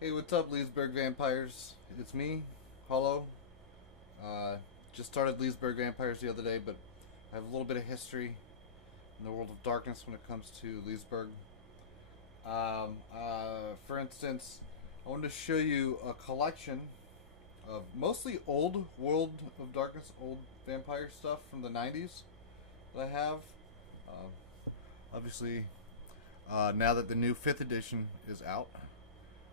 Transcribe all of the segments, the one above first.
Hey, what's up, Leesburg Vampires? It's me, Hollow. Uh, just started Leesburg Vampires the other day, but I have a little bit of history in the world of darkness when it comes to Leesburg. For instance, I wanted to show you a collection of mostly old World of Darkness, old vampire stuff from the 90s that I have. Uh, Obviously, now that the new 5th edition is out,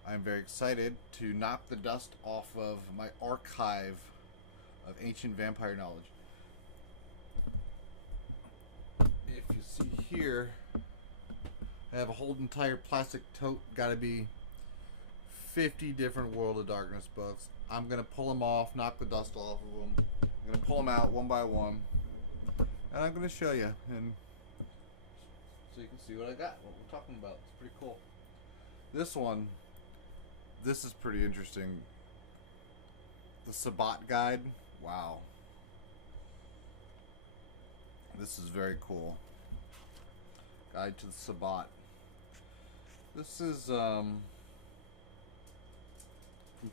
I'm very excited to knock the dust off of my archive of ancient vampire knowledge. If you see here, I have a whole entire plastic tote, gotta be 50 different World of Darkness books. I'm gonna pull them off, knock the dust off of them. I'm gonna pull them out one by one, and I'm gonna show you, and so you can see what I got, what we're talking about. It's pretty cool. This one, this is pretty interesting. The Sabbat Guide. Wow. This is very cool. Guide to the Sabbat. This is from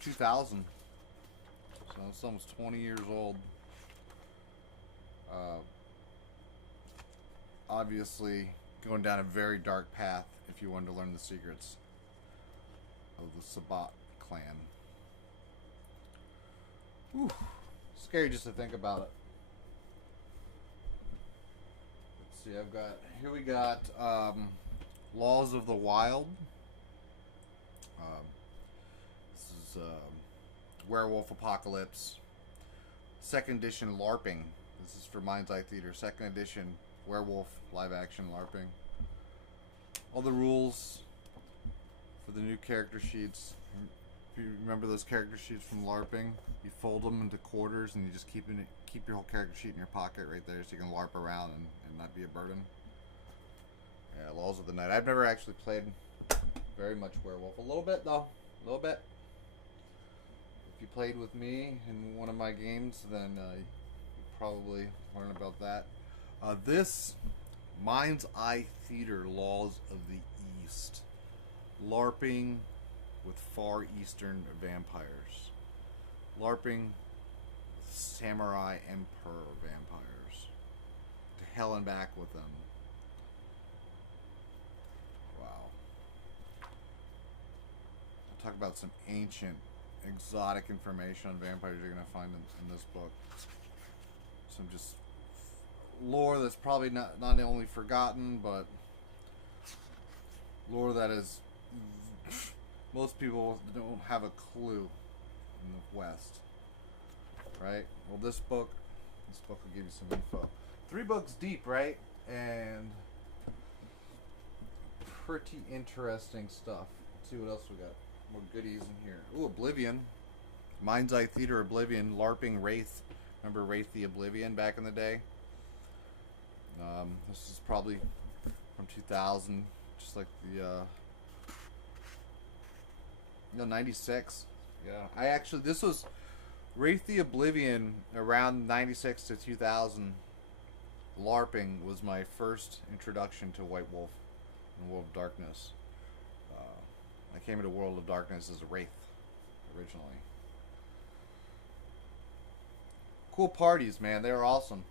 2000. So it's almost 20 years old. Uh, Obviously going down a very dark path if you wanted to learn the secrets of the Sabbat clan. Whew. Scary just to think about it. Let's see, we got Laws of the Wild. This is Werewolf Apocalypse. Second edition LARPing. This is for Mind's Eye Theater. Second edition Werewolf live action LARPing. All the rules for the new character sheets. If you remember those character sheets from LARPing, you fold them into quarters and you just keep your whole character sheet in your pocket right there so you can LARP around and not be a burden. Yeah, Laws of the Night. I've never actually played very much Werewolf. A little bit though. A little bit. If you played with me in one of my games, then you probably learn about that. This Mind's Eye Theater Laws of the East. LARPing with Far Eastern vampires. LARPing with Samurai Emperor vampires. To hell and back with them. Wow. I'll talk about some ancient, exotic information on vampires you're going to find in this book. Some just lore that's probably not only forgotten, but lore that is most people don't have a clue in the West, right? Well, this book will give you some info. 3 books deep, right? And pretty interesting stuff. Let's see what else we got. More goodies in here. Ooh, Oblivion. Mind's Eye Theater Oblivion. LARPing Wraith. Remember Wraith the Oblivion back in the day? This is probably from 2000, just like the 96. Yeah, this was Wraith the Oblivion around 96 to 2000. LARPing was my first introduction to White Wolf and World of Darkness. I came into World of Darkness as a Wraith originally. Cool parties, man. They were awesome.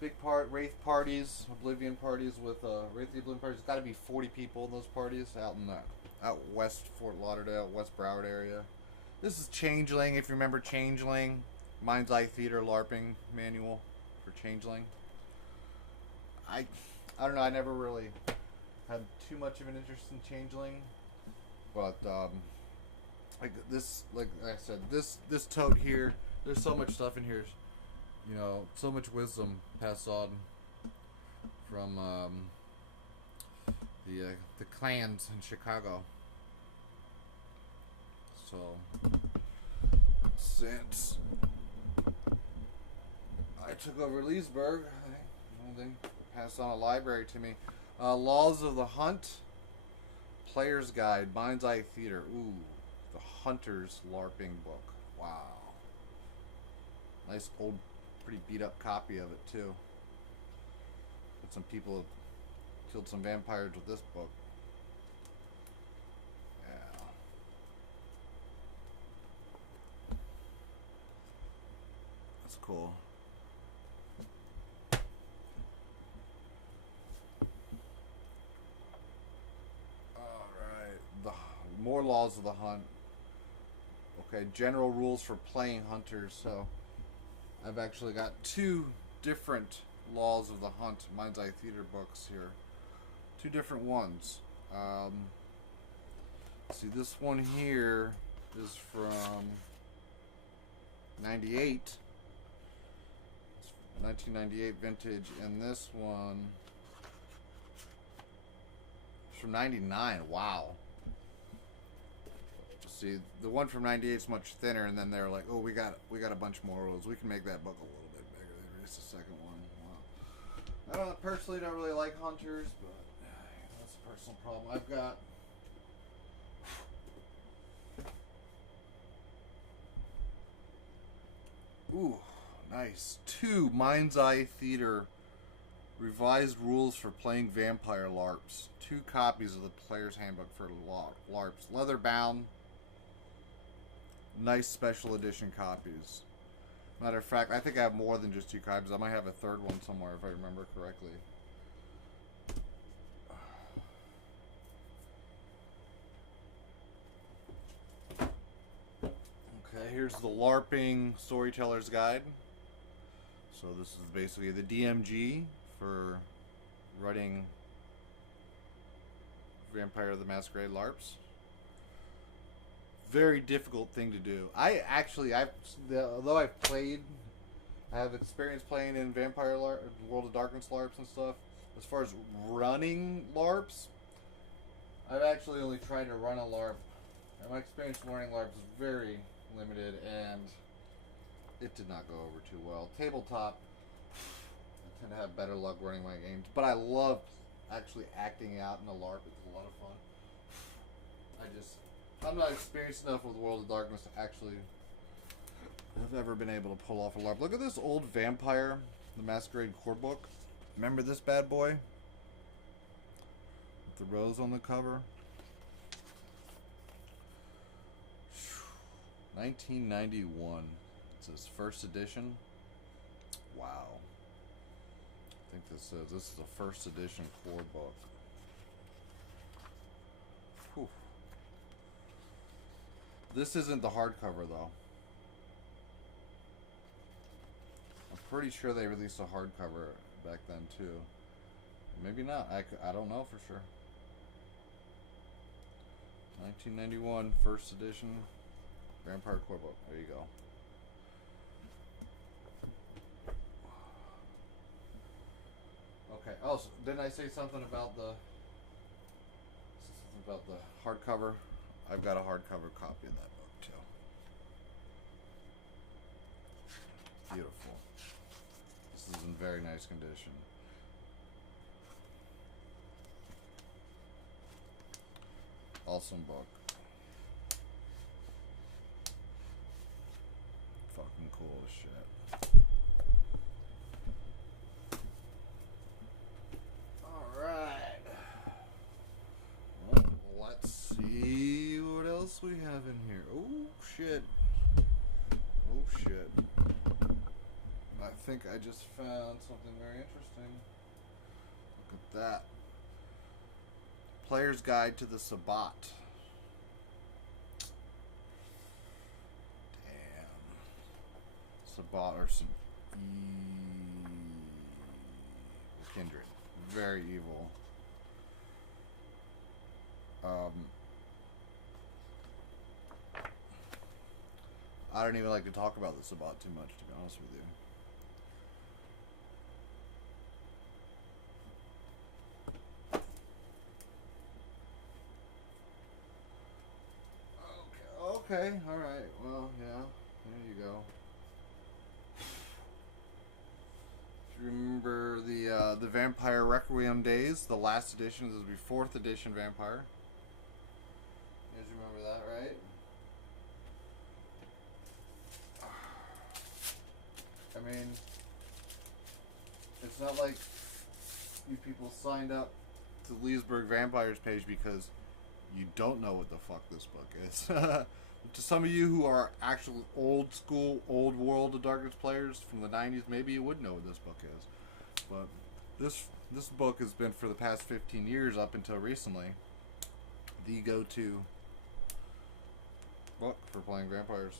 Big Wraith parties, Oblivion parties with Wraith the Oblivion parties. Got to be 40 people in those parties out west Fort Lauderdale, West Broward area. This is Changeling, if you remember Changeling. Mind's Eye Theater LARPing manual for Changeling. I don't know. I never really had too much of an interest in Changeling, but like I said, this tote here. There's so much stuff in here. You know, so much wisdom passed on from the clans in Chicago. So since I took over Leesburg, they passed on a library to me. Laws of the Hunt, Player's Guide, Mind's Eye Theater. Ooh, the Hunter's LARPing book. Wow, nice old, pretty beat up copy of it too. But some people have killed some vampires with this book. Yeah. cool. Alright. The more laws of the hunt. Okay, general rules for playing hunters. So I've actually got two different laws of the hunt Mind's Eye Theater books here. Two different ones. See, this one here is from 98. It's 1998 vintage, and this one is from 99. Wow. See, the one from 98 is much thinner, and then they're like, "Oh, we got a bunch more rules. We can make that book a little bit bigger." They released the second one. Wow. I personally don't really like hunters, but that's a personal problem. I've got ooh, nice. Two Mind's Eye Theater revised rules for playing vampire LARPs. Two copies of the Player's Handbook for LARPs. Leather bound. Nice special edition copies. Matter of fact, I think I have more than just two copies. I might have a third one somewhere if I remember correctly. Okay, here's the LARPing Storyteller's Guide. So this is basically the DMG for running Vampire the Masquerade LARPs. Very difficult thing to do. Although I've played, I have experience playing in Vampire LARP, World of Darkness LARPs and stuff. As far as running LARPs, I've actually only tried to run a LARP, and my experience learning LARPs is very limited, and it did not go over too well. Tabletop, I tend to have better luck running my games, but I love actually acting out in a LARP. It's a lot of fun. I'm not experienced enough with World of Darkness to actually have ever been able to pull off a LARP. Look at this old Vampire the Masquerade core book. Remember this bad boy? With the rose on the cover. 1991. It's his first edition. Wow. I think this is a first edition core book. Whew. This isn't the hardcover though. I'm pretty sure they released a hardcover back then too. Maybe not. I don't know for sure. 1991 first edition Vampire core book. There you go. Okay. Oh, so didn't I say something about the hardcover? I've got a hardcover copy of that book too. Beautiful. This is in very nice condition. Awesome book. Fucking cool as shit. Alright. Well, let's see what else we have in here. Oh shit. Oh shit. I think I just found something very interesting. Look at that. Player's Guide to the Sabbat. Damn. Sabbat or Kindred. Very evil. I don't even like to talk about the Sabbat too much, to be honest with you. Okay, alright, well, yeah, there you go. If you remember the Vampire Requiem days, the last edition, this will be 4th edition Vampire. You guys remember that, right? I mean, it's not like you people signed up to Leesburg Vampires page because you don't know what the fuck this book is. To some of you who are actual old school, old World of Darkness players from the 90s, maybe you would know what this book is. But this book has been, for the past 15 years up until recently, the go-to book for playing vampires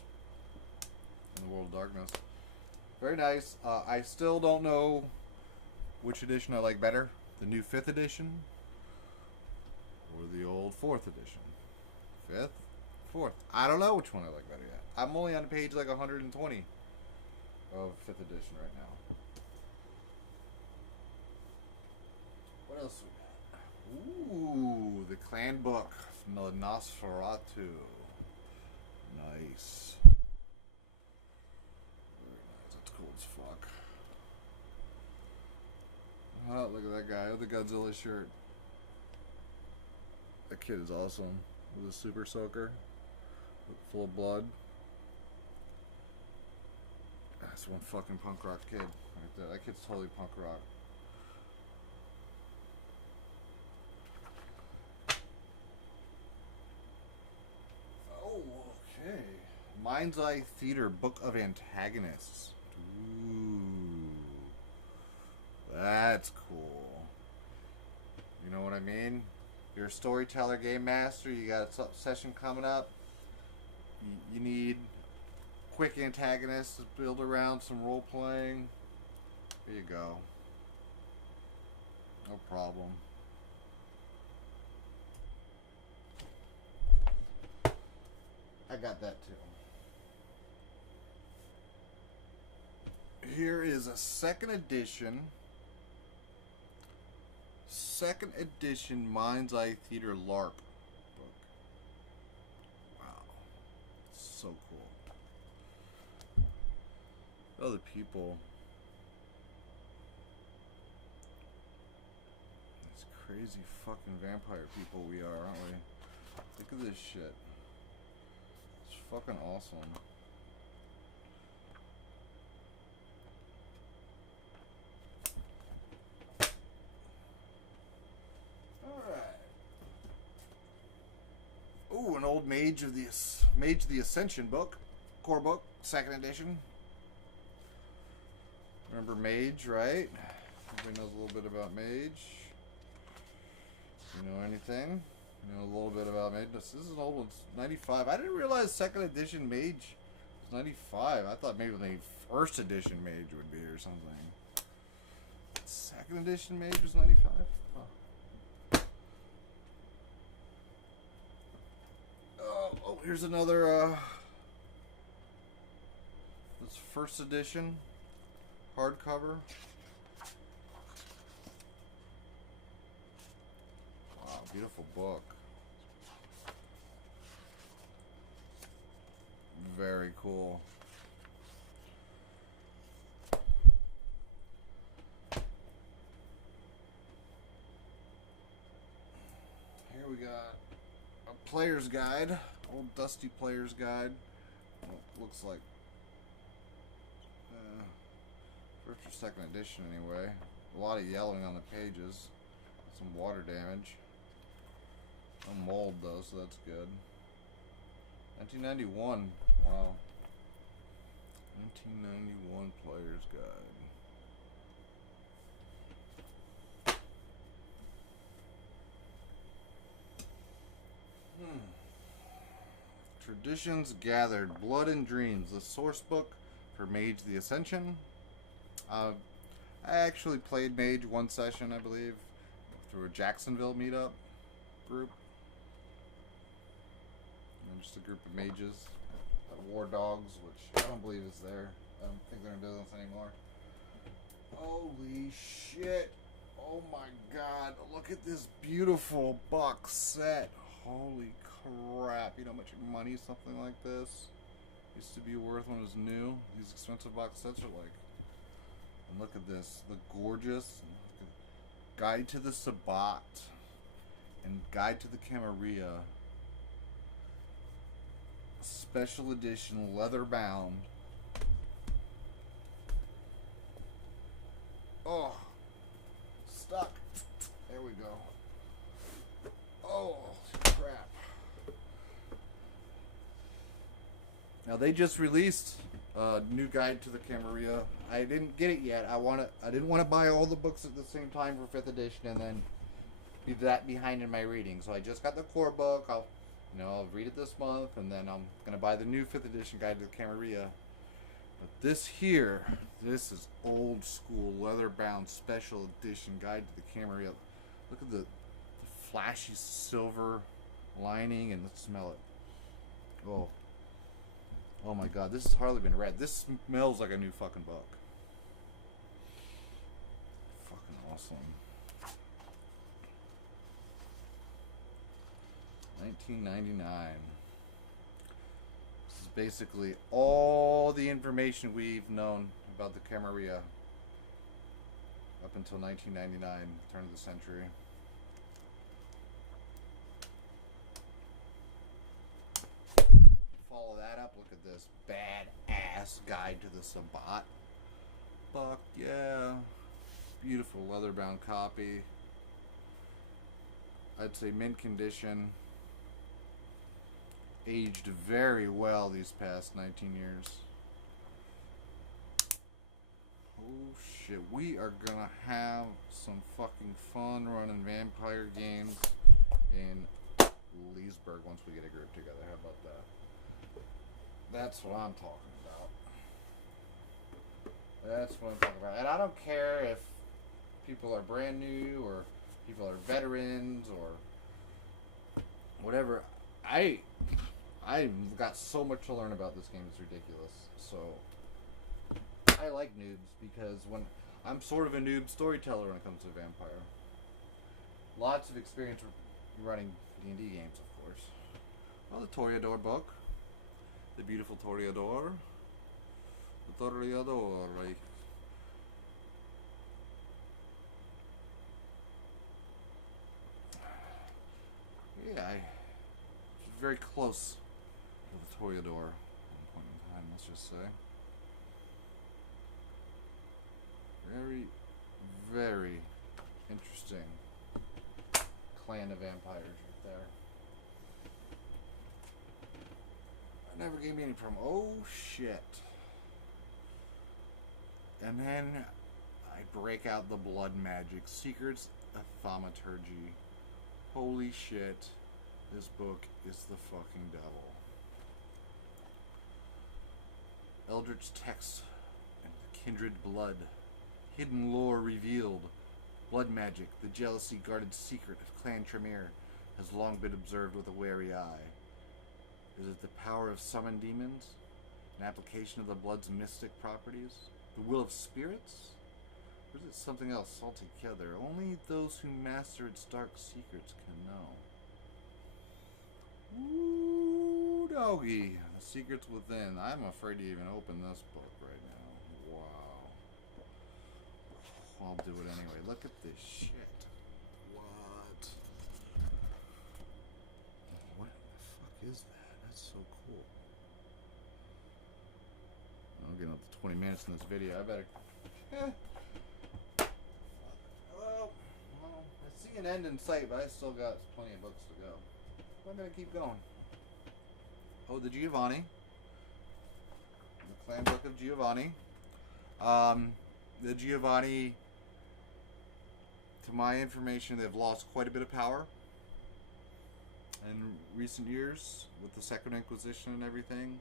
in the World of Darkness. Very nice. I still don't know which edition I like better, the new 5th edition or the old 4th edition. 5th? 4th. I don't know which one I like better yet. I'm only on page like 120 of 5th edition right now. What else we got? Ooh, the clan book from the Nosferatu. Nice. Very nice. That's cool as fuck. Oh, look at that guy with the Godzilla shirt. That kid is awesome. With a super soaker. Full of blood. That's one fucking punk rock kid right there. That kid's totally punk rock. Oh, okay. Mind's Eye Theater Book of Antagonists. Ooh. That's cool. You know what I mean? You're a storyteller, game master, you got a session coming up. You need quick antagonists to build around some role playing. There you go. No problem. I got that too. Here is a second edition Mind's Eye Theater LARP book. Wow. So cool. Other people. These crazy fucking vampire people we are, aren't we? Look at this shit. It's fucking awesome. Ooh, an old Mage of the Ascension book, core book, 2nd edition. Remember Mage, right? Everybody knows a little bit about Mage. You know anything? You know a little bit about Mage. This is an old one, it's 95. I didn't realize 2nd edition Mage was 95. I thought maybe the 1st edition Mage would be or something. 2nd edition Mage was 95? Huh. Oh, here's another, this 1st edition hardcover. Wow, beautiful book. Very cool. Here we got a player's guide. Old dusty player's guide. Well, looks like 1st or 2nd edition anyway. A lot of yellowing on the pages. Some water damage. No mold though, so that's good. 1991. Wow. 1991 player's guide. Traditions Gathered, Blood and Dreams, the source book for Mage the Ascension. I actually played Mage one session, I believe, through a Jacksonville meetup group. And just a group of mages, War Dogs, which I don't believe is there. I don't think they're in business anymore. Holy shit. Oh my god, look at this beautiful box set. Holy crap. You know how much money something like this used to be worth when it was new? These expensive box sets are like... And look at this. The gorgeous Guide to the Sabbat and Guide to the Camarilla. Special edition, leather bound. Oh, stuck. There we go. Oh, crap. Now they just released a new guide to the Camarilla. I didn't get it yet. I didn't want to buy all the books at the same time for 5th edition and then be that behind in my reading. So I just got the core book. I'll read it this month, and then I'm gonna buy the new 5th edition guide to the Camarilla. But this here, this is old school leather bound special edition guide to the Camarilla. Look at the flashy silver lining, and let's smell it. Oh my God, this has hardly been read. This smells like a new fucking book. Fucking awesome. 1999. This is basically all the information we've known about the Camarilla up until 1999, turn of the century. Follow that up, look at this badass guide to the Sabbat. Fuck yeah. Beautiful leather bound copy. I'd say mint condition. Aged very well these past 19 years. Oh shit, we are gonna have some fucking fun running vampire games in Leesburg once we get a group together. How about that? That's what I'm talking about. That's what I'm talking about. And I don't care if people are brand new or people are veterans or whatever. I've got so much to learn about this game. It's ridiculous. So I like noobs because when I'm sort of a noob storyteller when it comes to Vampire. Lots of experience running D&D games, of course. Well, the Toreador book. The beautiful Toreador. The Toreador. Yeah, I was very close to the Toreador at one point in time, let's just say. Very, very interesting clan of vampires right there. Never gave me any promo. Oh shit. And then I break out the blood magic. Secrets of Thaumaturgy. Holy shit. This book is the fucking devil. Eldritch text and kindred blood. Hidden lore revealed. Blood magic, the jealousy guarded secret of Clan Tremere, has long been observed with a wary eye. Is it the power of summoned demons? An application of the blood's mystic properties? The will of spirits? Or is it something else altogether? Only those who master its dark secrets can know. Ooh, doggy. The secrets within. I'm afraid to even open this book right now. Wow. I'll do it anyway. Look at this shit. What? What the fuck is that? That's so cool. I'm getting up to 20 minutes in this video. I better. Well, I see an end in sight, but I still got plenty of books to go. I'm gonna keep going. Oh, the Giovanni. The Clan Book of Giovanni. The Giovanni, to my information, they've lost quite a bit of power in recent years with the Second Inquisition and everything.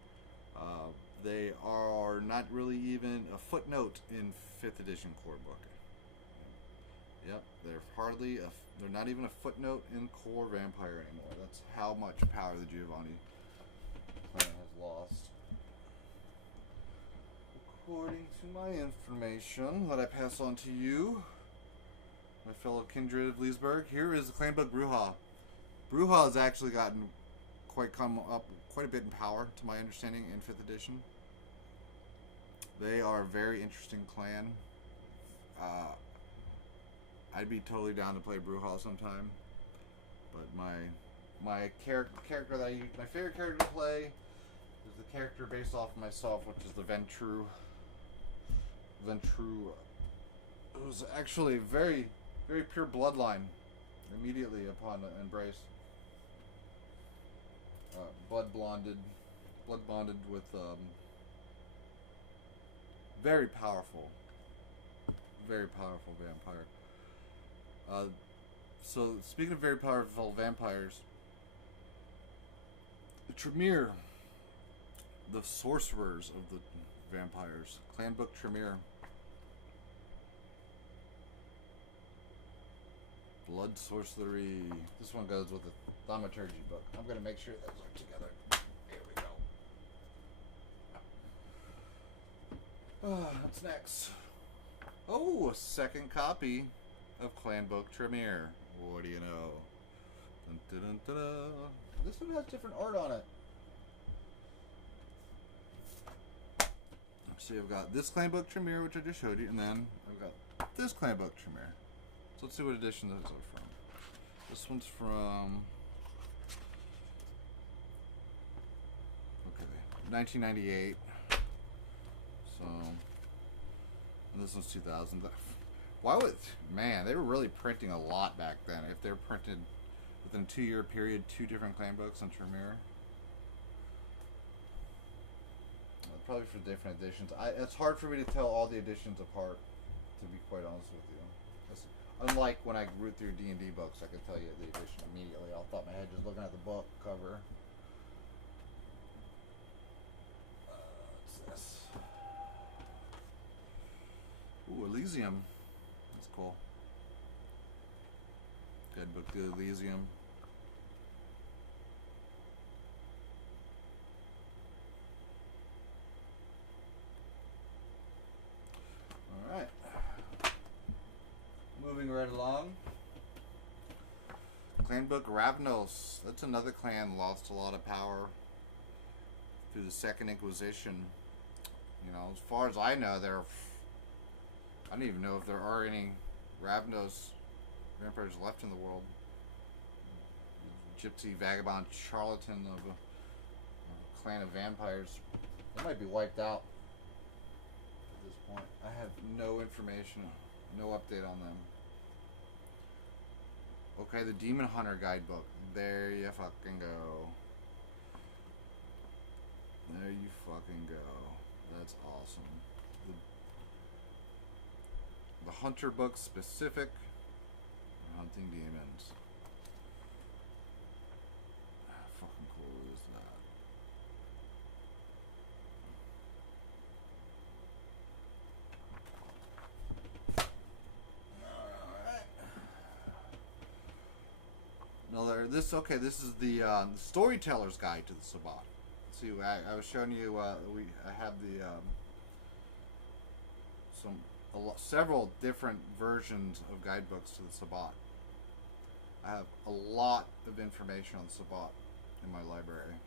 They are not really even a footnote in 5th edition core book. Yep, they're not even a footnote in core Vampire anymore. That's how much power the Giovanni clan has lost. According to my information that I pass on to you, my fellow kindred of Leesburg, here is the clan book Bruja. Bruja has actually gotten come up quite a bit in power, to my understanding, in 5th edition. They are a very interesting clan. I'd be totally down to play Bruja sometime. But my character that I use, my favorite character to play is the character based off of myself, which is the Ventru. It was actually very, very pure bloodline immediately upon embrace. Blood blonded, blood bonded with very powerful vampire. So speaking of very powerful vampires, the Tremere, the sorcerers of the vampires, Clan Book Tremere. Blood sorcery. This one goes with the thaumaturgy book. I'm gonna make sure those are together. Here we go. What's next? Oh, a second copy of Clan Book Tremere. What do you know? Dun, dun, dun, dun, dun. This one has different art on it. See, I've got this Clan Book Tremere, which I just showed you, and then I've got this Clan Book Tremere. So let's see what edition those are from. This one's from 1998. So, and this one's 2000. Why would, man, they were really printing a lot back then. If they're printed within a 2-year period, 2 different Clan books on Tremere. Probably for different editions. It's hard for me to tell all the editions apart, to be quite honest with you. Unlike when I root through D&D books, I could tell you the edition immediately off the top of my head just looking at the book cover. What's this? Ooh, Elysium. That's cool. Good book to Elysium. Alright. Moving right along. Clan Book Ravnos. That's another clan lost a lot of power through the Second Inquisition. You know, as far as I know, I don't even know if there are any Ravnos vampires left in the world. Gypsy, vagabond, charlatan of a clan of vampires. They might be wiped out at this point. I have no information, no update on them. Okay, the Demon Hunter guidebook. There you fucking go. There you fucking go. That's awesome. The Hunter book specific. Hunting demons. How fucking cool is that? Alright. This is the Storyteller's Guide to the Sabbat. See, I was showing you, I have the, several different versions of guidebooks to the Sabbat. I have a lot of information on the Sabbat in my library.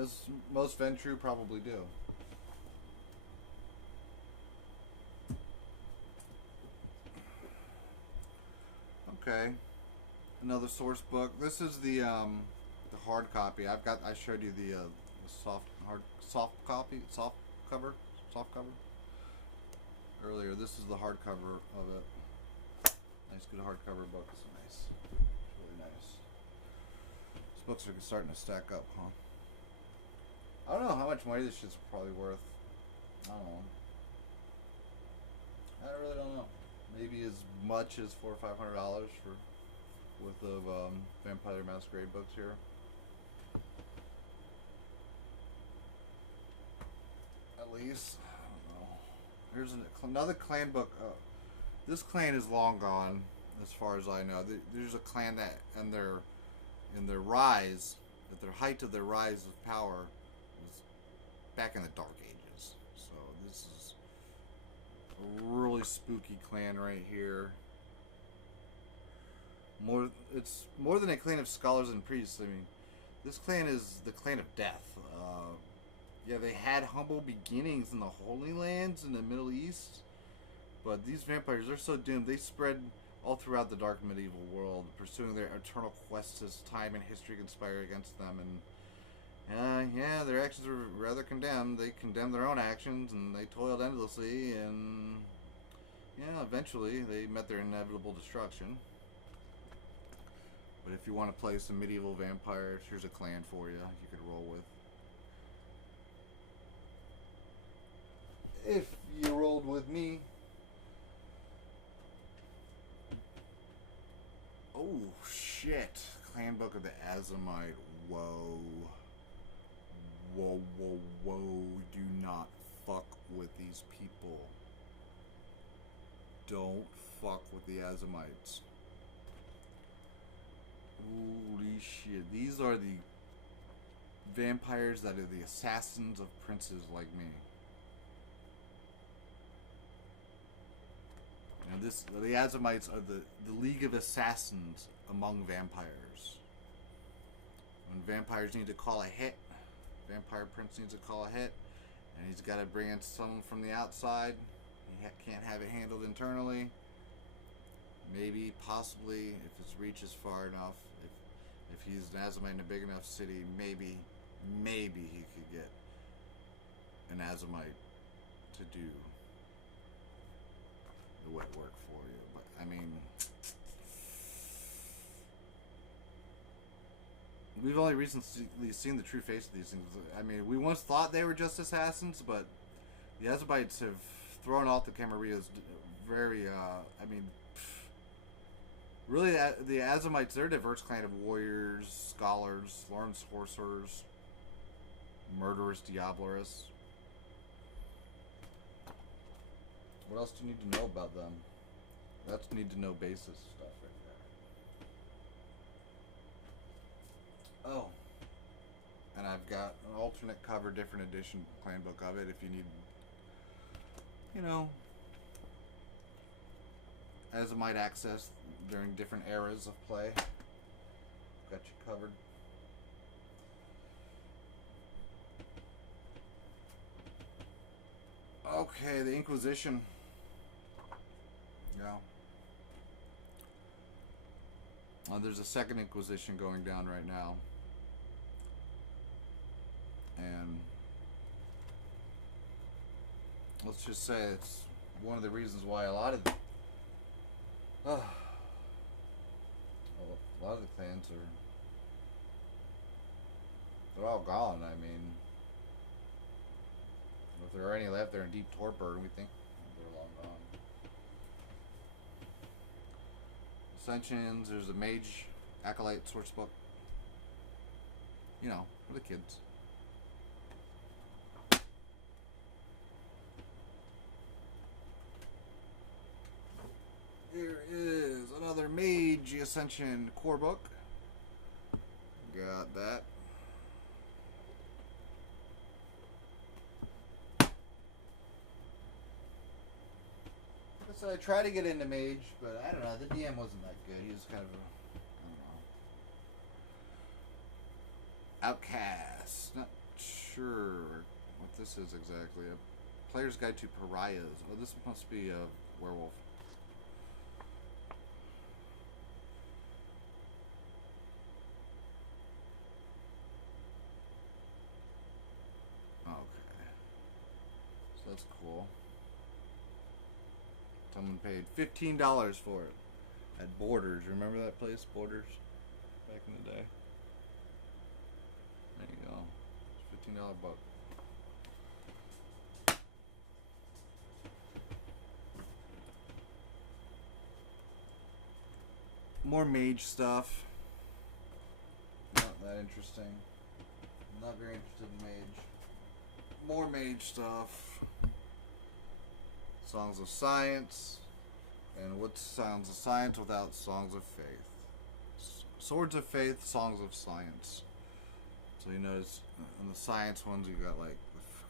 As most Ventrue probably do. Okay, another source book. This is the hard copy. I showed you the soft cover earlier. This is the hardcover of it. Nice, good hardcover book. It's nice. It's really nice. These books are starting to stack up, huh? I don't know how much money this shit's probably worth. I don't know. I really don't know. Maybe as much as $400 or $500 worth of Vampire Masquerade books here. At least, I don't know. Here's another clan book. This clan is long gone, as far as I know. There's a clan that, in their rise, at their height of their rise of power, was back in the Dark Ages. So this is a really spooky clan right here. It's more than a clan of scholars and priests. I mean, this clan is the clan of death. Yeah, they had humble beginnings in the Holy Lands in the Middle East, but these vampires are so doomed. They spread all throughout the dark medieval world, pursuing their eternal quests as time and history conspire against them. And yeah, their actions were rather condemned. They condemned their own actions, and they toiled endlessly, and yeah, eventually they met their inevitable destruction. But if you want to play some medieval vampires, here's a clan for you could roll with. If you rolled with me. Oh, shit. Clan Book of the Azimite. Whoa. Whoa, whoa, whoa. Do not fuck with these people. Don't fuck with the Azimites. Holy shit. These are the vampires that are the assassins of princes like me. Now the Azimites are the League of Assassins among vampires. When vampires need to call a hit, Vampire Prince needs to call a hit, and he's got to bring in someone from the outside. He can't have it handled internally. Maybe, possibly, if his reach is far enough, if he's an Azimite in a big enough city, maybe he could get an Azimite to do the wet work for you. But I mean, we've only recently seen the true face of these things. I mean, we once thought they were just assassins, but the Azimites have thrown out the Camarillas very, I mean, really, the Azimites, they're a diverse clan of warriors, scholars, learned sorcerers, murderous diabolarists. What else do you need to know about them? That's need to know basis stuff right there. Oh. And I've got an alternate cover, different edition clan book of it if you need, you know, Azimite access during different eras of play. Got you covered. Okay, the Inquisition. Yeah. Well, there's a second Inquisition going down right now. And let's just say it's one of the reasons why a lot of the clans they're all gone. I mean, if there are any left, they're in deep torpor, and we think they're long gone. Ascensions, there's a mage, acolyte, source book. You know, for the kids. Here is another Mage Ascension core book. Got that. So I tried to get into Mage, but I don't know. The DM wasn't that good. He was kind of a, I don't know, outcast. Not sure what this is exactly. A player's guide to pariahs. Oh, this must be a werewolf. That's cool. Someone paid $15 for it at Borders. Remember that place, Borders, back in the day? There you go. It's $15 book. More mage stuff. Not that interesting. I'm not very interested in mage. More mage stuff. Songs of Science. And what's Songs of Science without Songs of Faith? Swords of Faith, Songs of Science. So you notice in the science ones you got like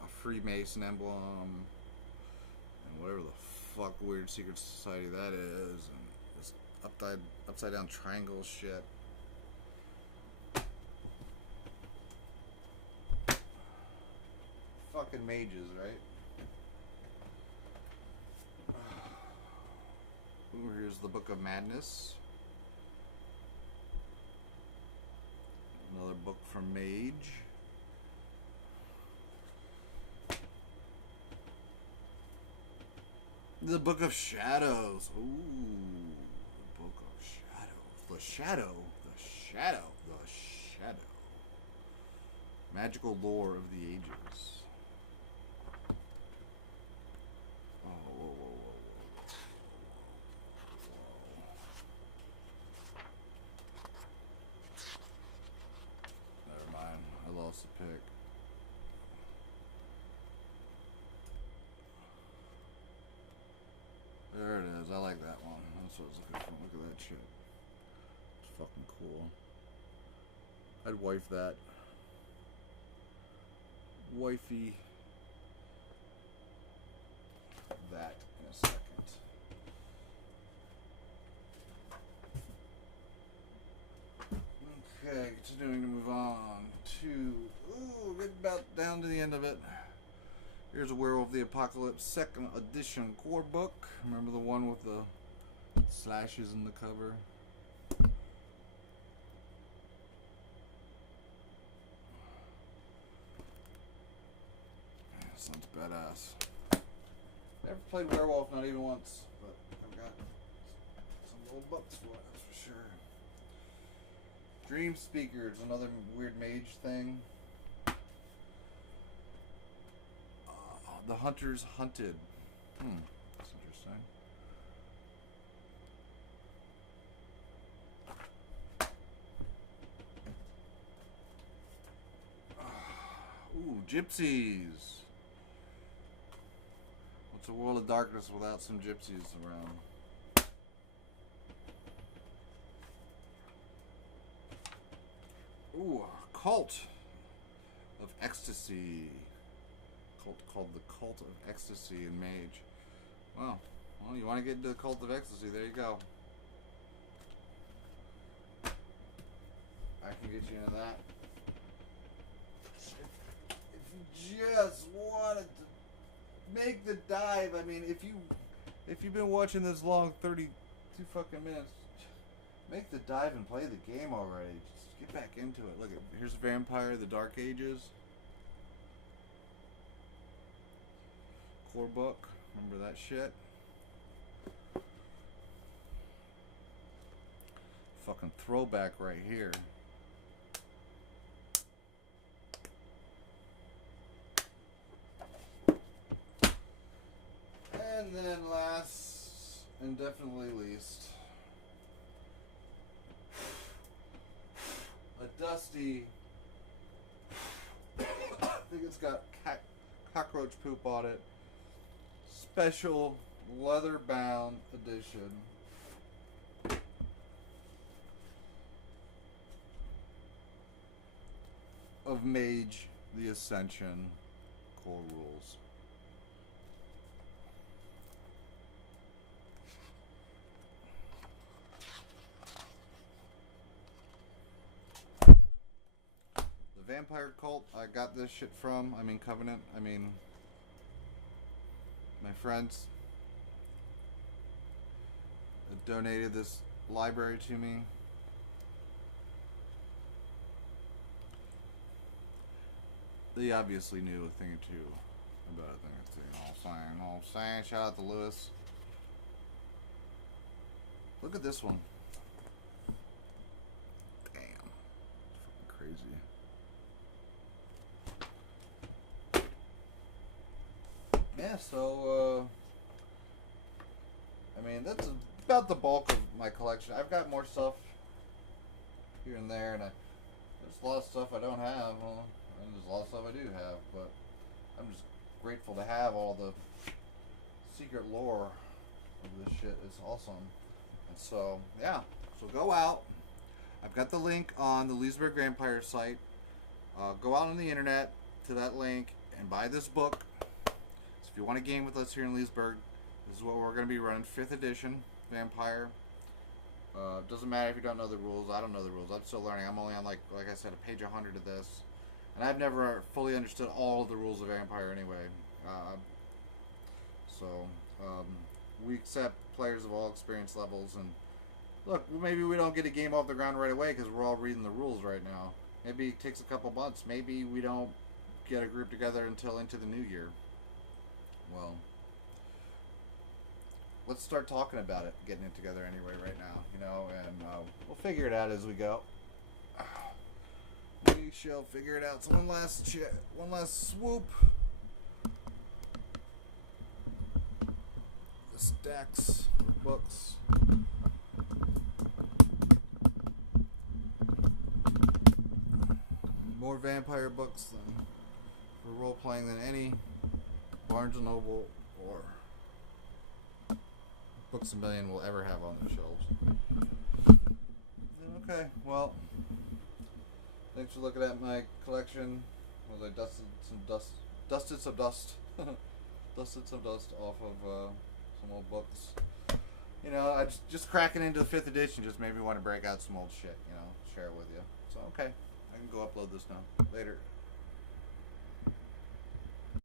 a Freemason emblem and whatever the fuck weird secret society that is, and this upside down triangle shit. Fucking mages, right? Ooh, here's the Book of Madness. Another book from Mage. The Book of Shadows. Ooh, the Book of Shadows. The Shadow. The Shadow. Magical lore of the ages. Oh, whoa, whoa, whoa, whoa. Never mind. I lost the pick. There it is. I like that one. That's what I was looking for. Look at that shit. It's fucking cool. I'd wife that. Wifey that in a second. Okay, continuing to move on to... Ooh, get about down to the end of it. Here's a Werewolf of the Apocalypse 2nd edition core book. Remember the one with the slashes in the cover? Sounds badass. Never played Werewolf, not even once, but I've got some old books for it, that's for sure. Dream Speakers, another weird mage thing. The Hunters Hunted. That's interesting. Ooh, gypsies. What's a world of darkness without some gypsies around? Ooh, a cult of ecstasy. Cult called the Cult of Ecstasy in Mage. Well, you want to get into the Cult of Ecstasy? There you go. I can get you into that. If you just wanted to make the dive, I mean, if you've been watching this long, 32 fucking minutes, make the dive and play the game already. Just get back into it. Look, here's Vampire: The Dark Ages. Core book. Remember that shit? Fucking throwback right here. And then last and definitely least, a dusty, I think it's got cockroach poop on it, special leather bound edition of Mage the Ascension core rules. The Vampire Cult, I got this shit from, Covenant, my friends donated this library to me. They obviously knew a thing or two about a thing or two. All saying. Shout out to Lewis. Look at this one. Damn. It's fucking crazy. Yeah, so, that's about the bulk of my collection. I've got more stuff here and there, and there's a lot of stuff I don't have. And there's a lot of stuff I do have, but I'm just grateful to have all the secret lore of this shit. It's awesome. And so, yeah. So go out. I've got the link on the Leesburg Vampire site. Go out on the internet to that link and buy this book. So if you want to game with us here in Leesburg, this is what we're going to be running. 5th edition Vampire. Doesn't matter if you don't know the rules. I don't know the rules. I'm still learning. I'm only on, like I said, a page 100 of this. And I've never fully understood all of the rules of Vampire anyway. We accept players of all experience levels. And look, maybe we don't get a game off the ground right away because we're all reading the rules right now. Maybe it takes a couple months. Maybe we don't get a group together until into the new year. Well, let's start talking about it, getting it together anyway right now, and we'll figure it out as we go. shelf, figure it out. So one last swoop. The stacks of books. More vampire books than for role playing than any Barnes and Noble or Books A Million will ever have on their shelves. Okay, well, thanks for looking at my collection. Well, I dusted some dust off of some old books. You know, I just cracking into the 5th edition just made me want to break out some old shit. You know, share it with you. So okay. I can go upload this now. Later.